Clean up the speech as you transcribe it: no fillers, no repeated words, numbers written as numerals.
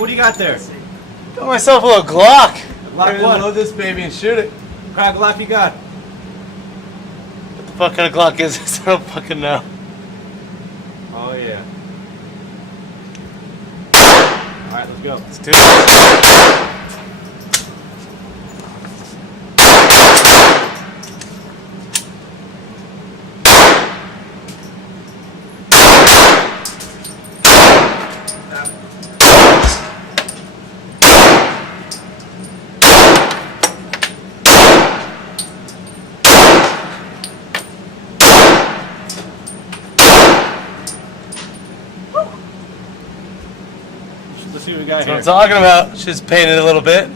What do you got there? Got myself a little Glock. Glock Ready to what? load this baby and shoot it. What kind of Glock you got? What the fuck kind of Glock is this? I don't fucking know. Oh yeah. Alright, let's go. Let's do it. Let's see what we got That's here. what I'm talking about. Just painted a little bit.